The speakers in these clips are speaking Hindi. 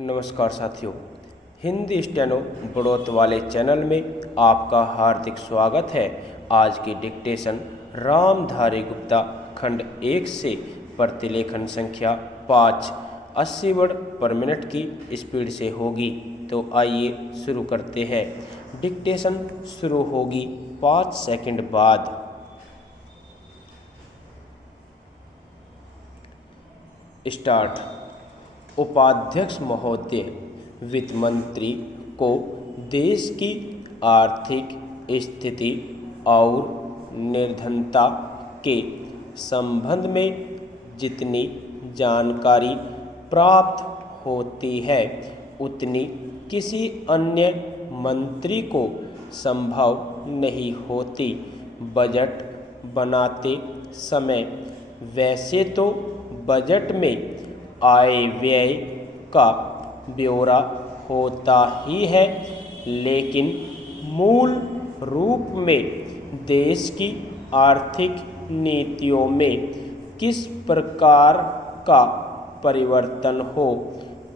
नमस्कार साथियों, हिंदी स्टेनो बढ़ोत वाले चैनल में आपका हार्दिक स्वागत है। आज की डिक्टेशन रामधारी गुप्ता खंड 1 से प्रतिलेखन संख्या 5 80 वर्ड पर मिनट की स्पीड से होगी। तो आइए शुरू करते हैं। डिक्टेशन शुरू होगी 5 सेकंड बाद। स्टार्ट। उपाध्यक्ष महोदय, वित्त मंत्री को देश की आर्थिक स्थिति और निर्धनता के संबंध में जितनी जानकारी प्राप्त होती है उतनी किसी अन्य मंत्री को संभव नहीं होती। बजट बनाते समय वैसे तो बजट में आय व्यय का ब्यौरा होता ही है, लेकिन मूल रूप में देश की आर्थिक नीतियों में किस प्रकार का परिवर्तन हो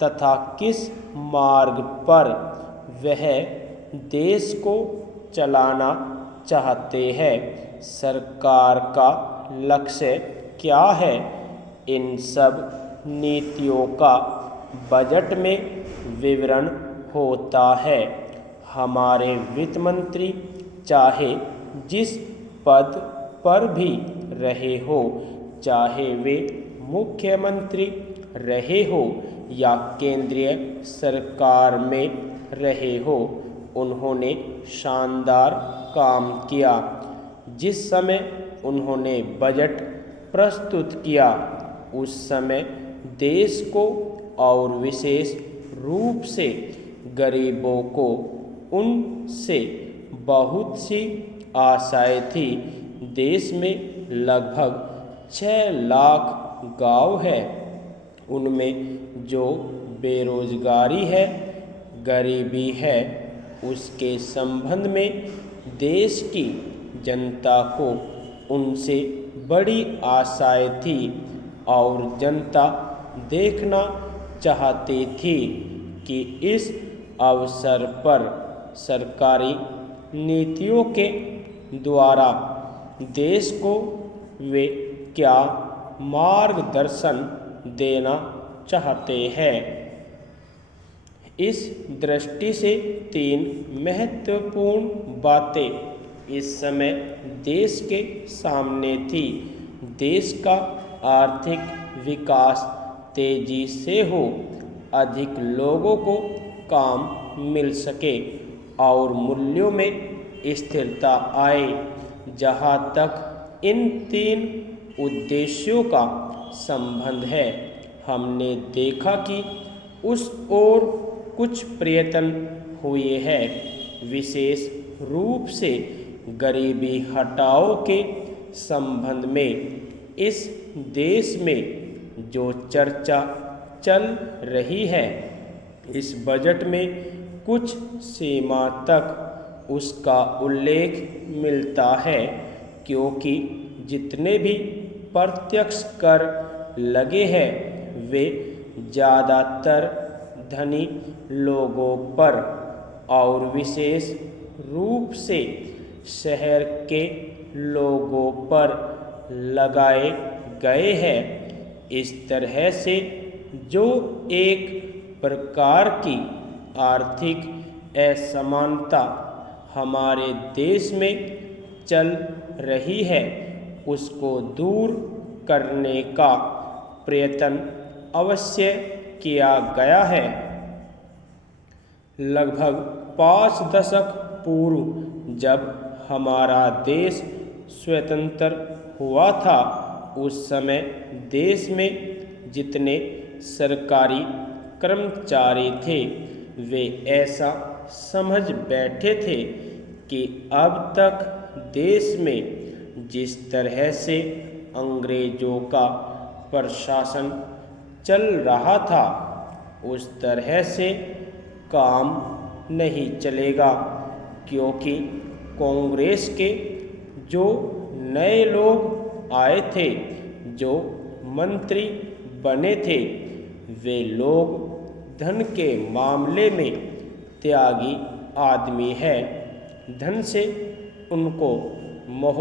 तथा किस मार्ग पर वह देश को चलाना चाहते हैं, सरकार का लक्ष्य क्या है, इन सब नीतियों का बजट में विवरण होता है। हमारे वित्त मंत्री चाहे जिस पद पर भी रहे हो, चाहे वे मुख्यमंत्री रहे हो या केंद्रीय सरकार में रहे हो, उन्होंने शानदार काम किया। जिस समय उन्होंने बजट प्रस्तुत किया उस समय देश को और विशेष रूप से गरीबों को उनसे बहुत सी आशाएं थी। देश में लगभग 6 लाख गांव है, उनमें जो बेरोजगारी है, गरीबी है, उसके संबंध में देश की जनता को उनसे बड़ी आशाएं थी और जनता देखना चाहती थी कि इस अवसर पर सरकारी नीतियों के द्वारा देश को वे क्या मार्गदर्शन देना चाहते हैं। इस दृष्टि से 3 महत्वपूर्ण बातें इस समय देश के सामने थी। देश का आर्थिक विकास तेजी से हो, अधिक लोगों को काम मिल सके और मूल्यों में स्थिरता आए। जहाँ तक इन 3 उद्देश्यों का संबंध है, हमने देखा कि उस ओर कुछ प्रयत्न हुए हैं। विशेष रूप से गरीबी हटाओ के संबंध में इस देश में जो चर्चा चल रही है, इस बजट में कुछ सीमा तक उसका उल्लेख मिलता है, क्योंकि जितने भी प्रत्यक्ष कर लगे हैं वे ज़्यादातर धनी लोगों पर और विशेष रूप से शहर के लोगों पर लगाए गए हैं। इस तरह से जो एक प्रकार की आर्थिक असमानता हमारे देश में चल रही है, उसको दूर करने का प्रयत्न अवश्य किया गया है। लगभग 5 दशक पूर्व जब हमारा देश स्वतंत्र हुआ था, उस समय देश में जितने सरकारी कर्मचारी थे वे ऐसा समझ बैठे थे कि अब तक देश में जिस तरह से अंग्रेजों का प्रशासन चल रहा था उस तरह से काम नहीं चलेगा, क्योंकि कांग्रेस के जो नए लोग आए थे, जो मंत्री बने थे, वे लोग धन के मामले में त्यागी आदमी है। धन से उनको मोह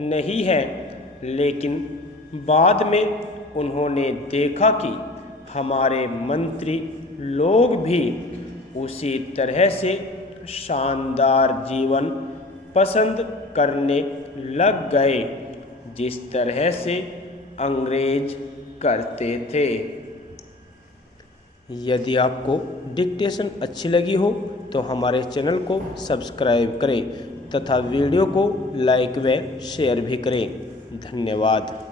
नहीं है, लेकिन बाद में उन्होंने देखा कि हमारे मंत्री लोग भी उसी तरह से शानदार जीवन पसंद करने लग गए जिस तरह से अंग्रेज करते थे। यदि आपको डिक्टेशन अच्छी लगी हो तो हमारे चैनल को सब्सक्राइब करें तथा वीडियो को लाइक व शेयर भी करें। धन्यवाद।